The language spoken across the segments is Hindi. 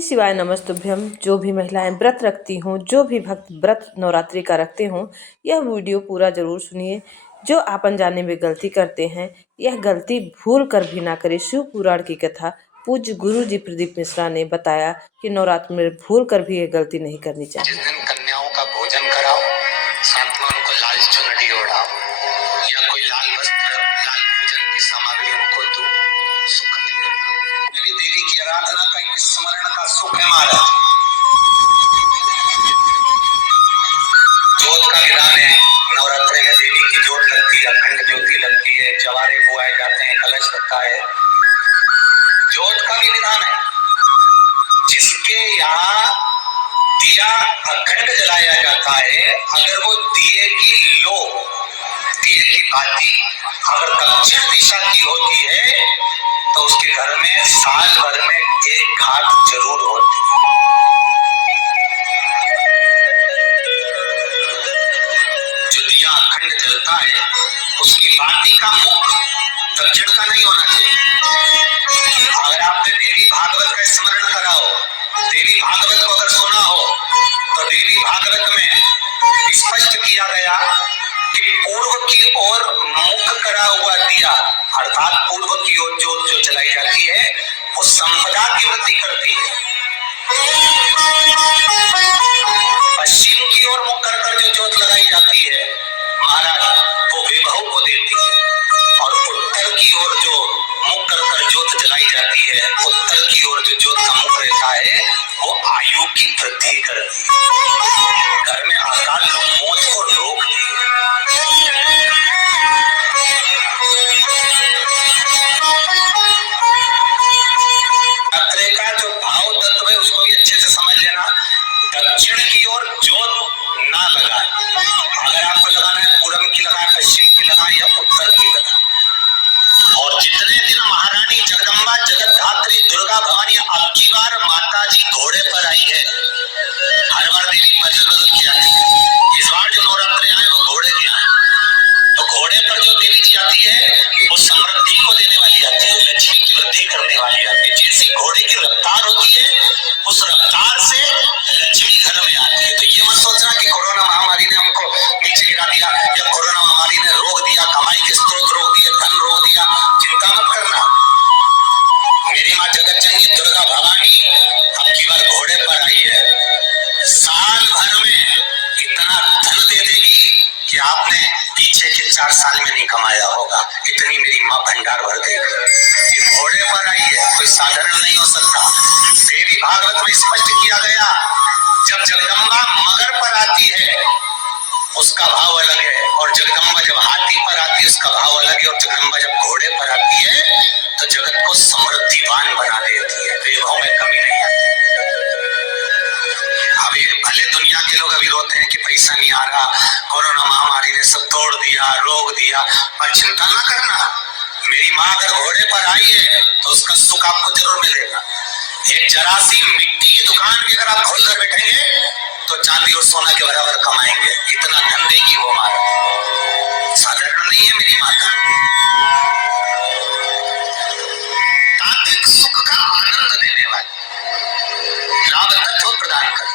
श्री शिवाय नमस्तुभ्यम। जो भी महिलाएं व्रत रखती हों, जो भी भक्त व्रत नवरात्रि का रखते हों, यह वीडियो पूरा जरूर सुनिए। जो आप अनजाने में गलती करते हैं, यह गलती भूल कर भी ना करें। शिव पुराण की कथा पूज्य गुरु जी प्रदीप मिश्रा ने बताया कि नवरात्र में भूल कर भी यह गलती नहीं करनी चाहिए। जिस दिन कन्याओं का भोजन कराओ, साथ में उनको लाल चुनरी ओढ़ाओ या कोई लाल वस्त्र, लाल पूजन की सामग्री उनको दो, सुख मिलेगा। मेरी देवी की आराधना का एक स्मरण का सुख है महाराज। जोत का विधान है, नवरात्रि में देवी की जोत लगती है, अखंड ज्योति लगती है, जवारे बुआए जाते हैं, कलश लगता है। जोत का भी विधान है। जिसके यहाँ दिया अखंड जलाया जाता है, अगर वो दिए की दिए की बाती अगर दक्षिण दिशा की होती है तो उसके घर में साल भर में एक घाट जरूर होती है। जो दिया अखंड जलता है उसकी बाती का मुख दक्षिण का नहीं होना चाहिए। अगर आपने देवी भागवत का स्मरण करा हो, देवी भागवत को अगर सुना हो, तो देवी भागवत में स्पष्ट किया गया कि पूर्व की ओर मुख करा हुआ दिया, अर्थात पूर्व की ओर जो जलाई जाती है वो संपदा की वृद्धि करती है। पश्चिम की ओर मुख कर जो जोत लगाई जाती है महाराज, वो विभव को देती है। और उत्तर की ओर जो मुख कर जोत जलाई जाती है, उत्तर की ओर जो जोत का मुख रहता है वो आयु की वृद्धि करती है, घर में अकाल मौत को रोकती है। खतरे का जो भाव तत्व है उसको भी अच्छे से समझ लेना। दक्षिण की ओर जोत ना लगाए, अगर आपको लगाना है पूरब की लगाए, पश्चिम की लगाए या उत्तर की लगाए। और जितने दिन महारानी जगदम्बा जगतधात्री दुर्गा भवानी अब की बार माता जी घोड़े पर आई है, हर बार देवी बदल के आती है, इस बार जो नवरात्रे आए वो घोड़े के आए। तो घोड़े पर जो देवी जी आती है वो समृद्धि को देने वाली आती है, लक्ष्मी की वृद्धि करने वाली आती है। जैसी घोड़े की रफ्तार होती है उस रफ्तार से लक्ष्मी घर में आती है। तो ये मत सोचना कि कोरोना महामारी ने हमको नीचे गिरा दिया या कोरोना महामारी ने रोक दिया, कमाई के स्रोत रोक दिए, धन रोक दिया, चिंता मत करना। मेरी माँ जगत जननी दुर्गा भवानी अब की बार घोड़े पर आई है, साल भर में इतना धन दे देगी कि आपने पीछे के 4 साल में नहीं कमाया होगा, इतनी मेरी माँ भंडार भर देगी। ये घोड़े पर आई है, कोई साधारण नहीं हो सकता। देवी भागवत में स्पष्ट किया गया, जब जगदम्बा मगर पर आती है उसका भाव अलग है, और जगदम्बा जब हाथी पर आती है उसका भाव अलग है, और जगदम्बा जब घोड़े पर आती है तो जगत को समृद्धिवान बना देती है, वैभव में कमी नहीं आती। अभी भले दुनिया के लोग अभी रोते हैं कि पैसा नहीं आ रहा, कोरोना महामारी ने सब तोड़ दिया, रोक दिया, पर चिंता ना करना। मेरी माँ अगर घोड़े पर आई है तो उसका सुख आपको जरूर मिलेगा। एक जरा सी मिट्टी की दुकान भी अगर आप खोल कर बैठेंगे तो चांदी और सोना के बराबर कमाएंगे, इतना धन देगी वो माता, साधारण नहीं है मेरी माता। तात्विक सुख का आनंद देने वाली, लाभ तत्व प्रदान कर।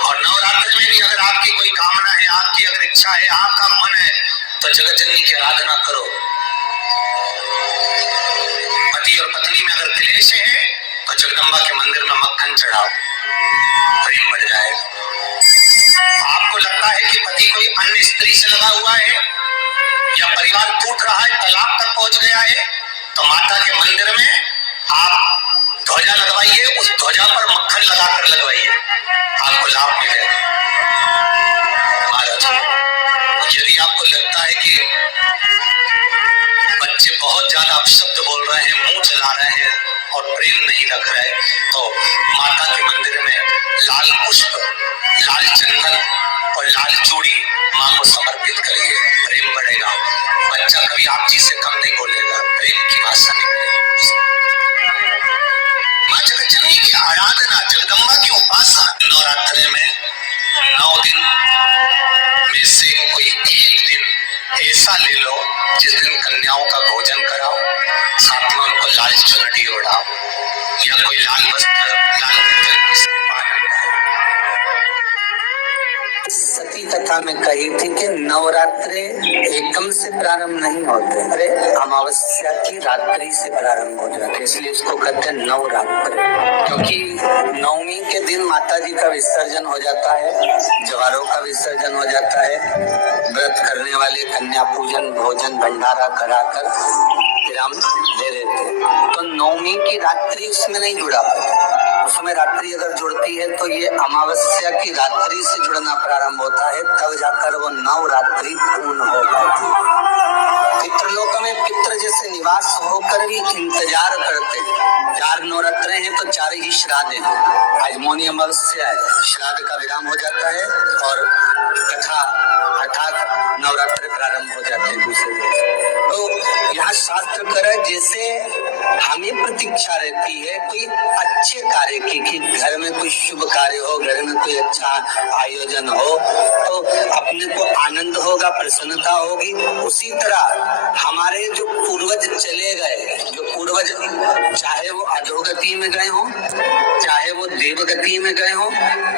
और नवरात्र में भी अगर आपकी कोई कामना है, आपकी अगर इच्छा है, आपका मन है, तो जगत जननी की आराधना करो। पति और पत्नी में अगर क्लेश है तो जगदम्बा के मंदिर में मक्खन चढ़ाओ, प्रेम बढ़ जाएगा। आपको लगता है कि पति कोई अन्य स्त्री से लगा हुआ है या परिवार टूट रहा है, तलाक तक पहुंच गया है, तो माता के मंदिर में आप ध्वजा लगवाइए, उस ध्वजा पर मक्खन लगाकर लगवाइए, आपको लाभ मिलेगा। यदि आपको लगता है कि बच्चे बहुत ज्यादा अपशब्द बोल रहे हैं, मुंह चला रहे हैं और प्रेम नहीं रख रहे, तो माता के मंदिर में लाल पुष्प, लाल चंदन और लाल चूड़ी माँ को समर्पित करिए, प्रेम बढ़ेगा। बच्चा कभी आप जी से कम नहीं बोलेगा, प्रेम की भाषा निकलेगी। माँ जगतजननी की आराधना, जगदम्बा की उपासना। नवरात्रि में 9 दिन में से कोई एक दिन ऐसा ले लो जिस दिन कन्याओं का भोजन कराओ, साथ में उनको लाल चुनरी ओढ़ाओ या कोई लाल वस्त्र, में कही थी कि नवरात्रे एकम से प्रारंभ नहीं होते, अरे अमावस्या की रात्रि से प्रारंभ हो जाते, इसलिए इसको कहते हैं नवरात्रि। क्योंकि नवमी के दिन माता जी का विसर्जन हो जाता है, जवारों का विसर्जन हो जाता है, व्रत करने वाले कन्या पूजन भोजन भंडारा कराकर विराम दे देते। तो नवमी की रात्रि उसमें नहीं जुड़ा पाता, उसमें रात्रि अगर जुड़ती है तो ये अमावस्या की रात्रि से जुड़ना प्रारंभ होता है, तब जाकर वो नवरात्रि पूर्ण हो पाती है। पितृलोक में पितृ जैसे निवास होकर भी इंतजार करते हैं। 4 नवरात्रे हैं तो 4 ही श्राद्ध हैं। आज मौनी अमावस्या है, श्राद्ध का विराम हो जाता है और कथा अर्थात नवरात्रि प्रारंभ हो जाते हैं दूसरे दिन। तो यहाँ शास्त्र करे जैसे हमें प्रतीक्षा रहती है कोई अच्छे कार्य की, कि घर में कोई शुभ कार्य हो, घर में कोई अच्छा आयोजन हो तो अपने को आनंद होगा, प्रसन्नता होगी। उसी तरह हमारे जो पूर्वज चले गए, जो पूर्वज चाहे वो अधोगति में गए हो, चाहे वो देवगति में गए हो,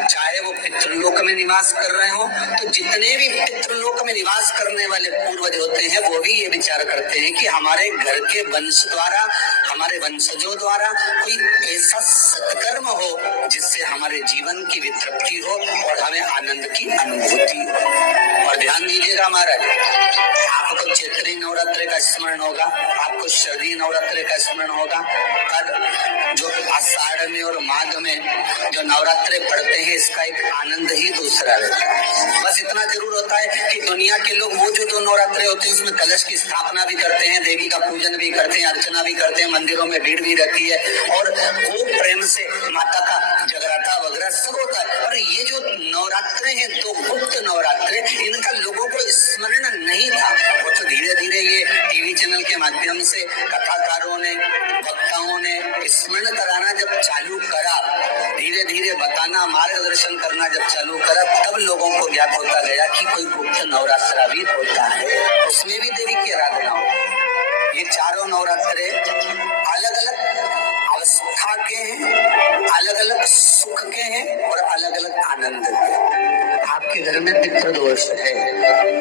चाहे वो पितृलोक में निवास कर रहे हो, तो जितने भी पितृलोक में निवास करने वाले पूर्वज होते हैं वो भी ये विचार करते हैं कि हमारे घर के वंश द्वारा, हमारे वंशजों द्वारा कोई ऐसा सत्कर्म हो जिससे हमारे जीवन की वितृप्ति हो और हमें आनंद की अनुभूति हो। और ध्यान दीजिएगा महाराज, आपको चैत्री नवरात्रि का स्मरण होगा, आपको शरदी नवरात्रि का स्मरण होगा, और जो आषाढ़ में और माघ में जो नवरात्रे पढ़ते हैं इसका एक आनंद ही दूसरा रहता है। बस इतना जरूर होता है कि दुनिया के लोग वो जो 2 नवरात्रे होते हैं उसमें कलश की स्थापना भी करते हैं, देवी का पूजन भी करते हैं, अर्चना भी करते हैं, मंदिरों में भीड़ भी रहती है और वो प्रेम से माता का जगराता वगैरह सब होता है। और ये जो नवरात्रे हैं 2 गुप्त नवरात्रे, इनका लोगों को स्मरण नहीं था। वो तो धीरे धीरे ये टीवी चैनल के माध्यम से कथाकारों ने, वक्ताओं ने स्मरण कराना जब चालू करा, धीरे धीरे बताना, मार्गदर्शन करना जब चालू करा, तब लोगों को ज्ञात होता गया कि कोई गुप्त नवरात्रा भी होता है, उसमें भी देवी की आराधना हो। ये चारों नवरात्रे अलग अलग अवस्था के हैं, अलग अलग सुख के हैं और अलग अलग आनंद के। आपके घर में पितृदोष है,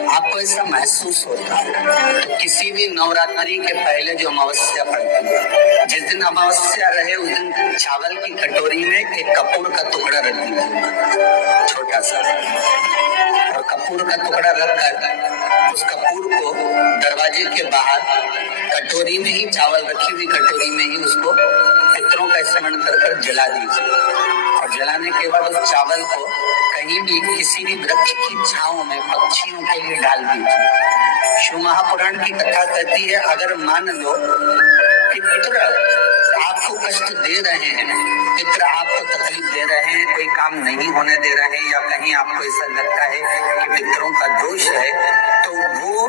आपको ऐसा महसूस होता है, तो किसी भी नवरात्रि के पहले जो अमावस्या पड़ती है, जिस दिन अमावस्या रहे उस दिन चावल की कटोरी में एक कपूर का टुकड़ा रख दीजिए, छोटा सा, और कपूर का टुकड़ा रखकर उस कपूर को दरवाजे के बाहर कटोरी में ही, चावल रखी हुई कटोरी में ही उसको पितरों का स्मरण कर जला दीजिए। और जलाने के बाद उस चावल को कहीं भी किसी भी वृक्ष की छांव में पक्षियों के लिए डाल दीजिए। शिव महापुराण की कथा कहती है, अगर मान लो कि पितर आपको कष्ट दे रहे हैं, पितर आपको तकलीफ दे रहे हैं, कोई काम नहीं होने दे रहे हैं, या कहीं आपको ऐसा लगता है कि पितरों का दोष है, तो वो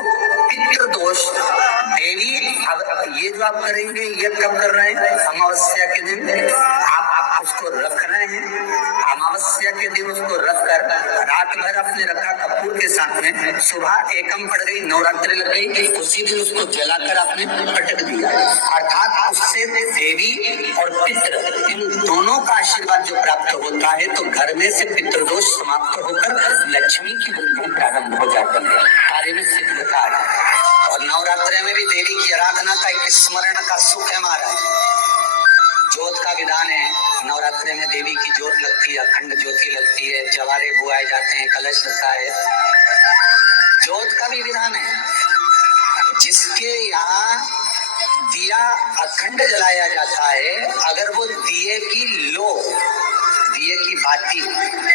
पितृ दोष देवी, अब ये जो आप करेंगे ये कब कर रहे हैं? अमावस्या के दिन आप उसको रख रहे हैं, अमावस्या के दिन उसको रख कर रात भर अपने रखा कपूर के साथ में, सुबह एकम पड़ गई, नवरात्रि लग गई, उसी दिन उसको जलाकर आपने पटक दिया। अर्थात उससे देवी और पितृ इन दोनों का आशीर्वाद जो प्राप्त होता है, तो घर में से पितृदोष समाप्त होकर लक्ष्मी की वृद्धि प्रारंभ हो जाती है, कार्य में सिद्धता है। और नवरात्रि में भी देवी की आराधना का एक स्मरण का सुख है महाराज। ज्योत का विधान है, नवरात्रि में देवी की ज्योत लगती है, अखंड ज्योति लगती है, जवारे बुआए जाते हैं, कलश रखा है। ज्योत का भी विधान है, जिसके यहाँ दिया अखंड जलाया जाता है, अगर वो दिए की लो, दिए की बाती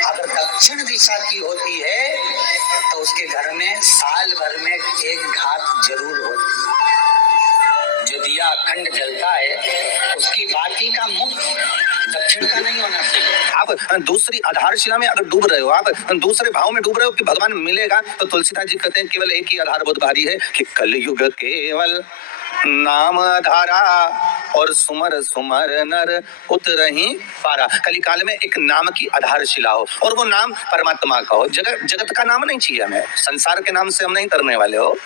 अगर दक्षिण दिशा की होती है तो उसके घर में साल भर में एक घात जरूर होती है। जो दिया अखंड जलता है उसकी बाती का मुख दक्षिण का नहीं होना चाहिए। आप दूसरी आधारशिला में अगर डूब रहे हो, आप दूसरे भाव में डूब रहे हो कि भगवान मिलेगा, तो तुलसीदास जी कहते हैं केवल एक ही आधार बहुत भारी है कि कलयुग केवल नाम धारा और सुमर सुमर नर उतरहि पारा। कलिकाल में एक नाम की आधारशिला हो और वो नाम परमात्मा का हो। जगत का नाम नहीं चाहिए हमें, संसार के नाम से हम नहीं तरने वाले हो।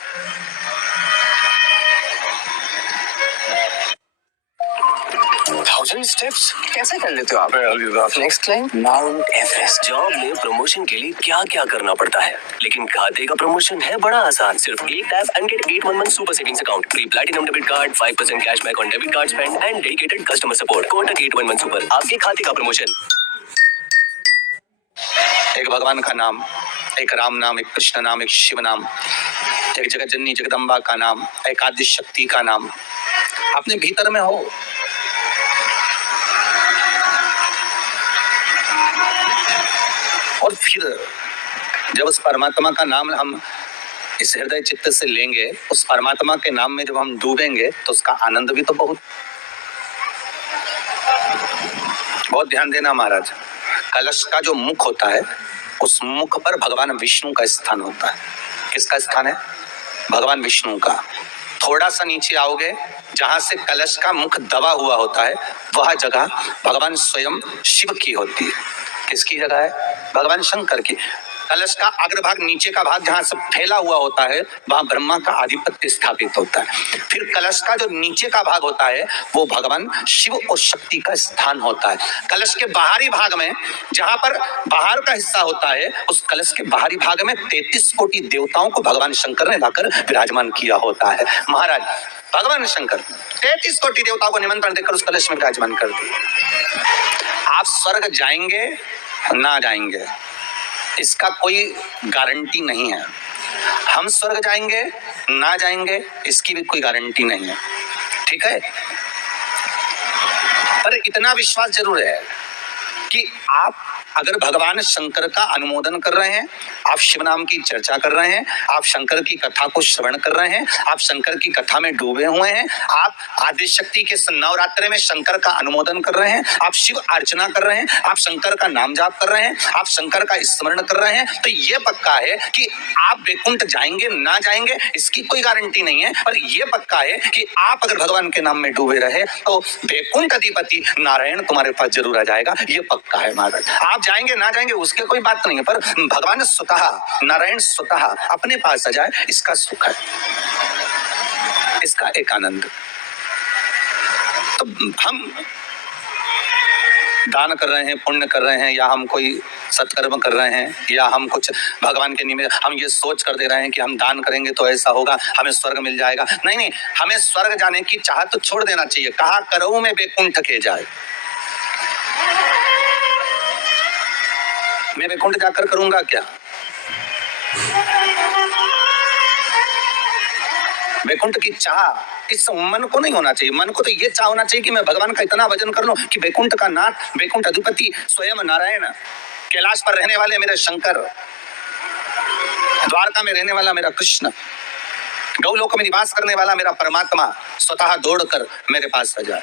1000 स्टेप्स कैसे कर लेते हो आप? Next climb mount Everest. Job में प्रमोशन के लिए क्या क्या करना पड़ता है, लेकिन खाते का प्रमोशन है बड़ा आसान। सिर्फ एक tap and get 811 super savings account, free platinum debit card, 5% cashback on debit card spend and dedicated customer support. Kotak 811 super, आपके खाते का प्रमोशन। एक भगवान का नाम, एक राम नाम, एक कृष्ण नाम, एक शिव नाम, एक जगत जननी जगदम्बा का नाम, एक आदि शक्ति का नाम अपने भीतर में हो। और फिर जब उस परमात्मा का नाम हम इस हृदय चित्त से लेंगे, उस परमात्मा के नाम में जब हम डूबेंगे तो उसका आनंद भी तो बहुत ध्यान देना महाराज। कलश का जो मुख होता है, उस मुख पर भगवान विष्णु का स्थान होता है। किसका स्थान है? भगवान विष्णु का। थोड़ा सा नीचे आओगे, जहां से कलश का मुख दबा हुआ होता है, वह जगह भगवान स्वयं शिव की होती है। किसकी जगह है? भगवान शंकर की। कलश का अग्रभाग, नीचे का भाग जहां से फैला हुआ होता है, वहां ब्रह्मा का आधिपत्य स्थापित होता है। फिर कलश का जो नीचे का भाग होता है, वो भगवान शिव और शक्ति का स्थान होता है। कलश के बाहरी भाग में, जहां पर बाहर का हिस्सा होता है, उस कलश के बाहरी भाग में 33 कोटि देवताओं को भगवान शंकर ने लाकर विराजमान किया होता है। महाराज भगवान शंकर 33 कोटि देवताओं को निमंत्रण देकर उस कलश में विराजमान कर दिया। आप स्वर्ग जाएंगे ना जाएंगे, इसका कोई गारंटी नहीं है। हम स्वर्ग जाएंगे ना जाएंगे, इसकी भी कोई गारंटी नहीं है। ठीक है, पर इतना विश्वास जरूर है कि आप अगर भगवान शंकर का अनुमोदन कर रहे हैं, आप शिव नाम की चर्चा कर रहे हैं, आप शंकर की कथा को श्रवण कर रहे हैं, आप शंकर की कथा में डूबे हुए हैं, आप आदिशक्ति के नवरात्रि में शंकर का अनुमोदन कर रहे हैं, आप शिव अर्चना कर रहे हैं, आप शंकर का नाम जाप कर रहे हैं, आप शंकर का स्मरण कर रहे हैं, तो ये पक्का है कि आप वैकुंठ जाएंगे ना जाएंगे, इसकी कोई गारंटी नहीं है। पर यह पक्का है कि आप अगर भगवान के नाम में डूबे रहे तो वैकुंठ अधिपति नारायण तुम्हारे पास जरूर आ जाएगा। ये पक्का है महाराज। आप जाएंगे ना जाएंगे उसके कोई बात नहीं है, पर भगवान स्वतः, नारायण स्वतः अपने पास आ जाए, इसका सुख है, इसका एक आनंद। तो हम दान कर रहे हैं, पुण्य कर रहे हैं, या हम कोई सत्कर्म कर रहे हैं, या हम कुछ भगवान के निमित्त हम ये सोच कर दे रहे हैं कि हम दान करेंगे तो ऐसा होगा, हमें स्वर्ग मिल जाएगा। नहीं नहीं, हमें स्वर्ग जाने की चाहत तो छोड़ देना चाहिए। कहा करो मैं वैकुंठ के जाए, मैं वैकुंठ जाकर करूंगा क्या? वैकुंठ की चाह इस मन को नहीं होना चाहिए। मन को तो ये चाह होना चाहिए कि मैं भगवान का इतना भजन कर लूं कि वैकुंठ का नाथ, वैकुंठ अधिपति स्वयं नारायण, कैलाश पर रहने वाले मेरे शंकर, द्वारका में रहने वाला मेरा कृष्ण, गौलोक में निवास करने वाला मेरा परमात्मा स्वतः दौड़कर मेरे पास आ जाए।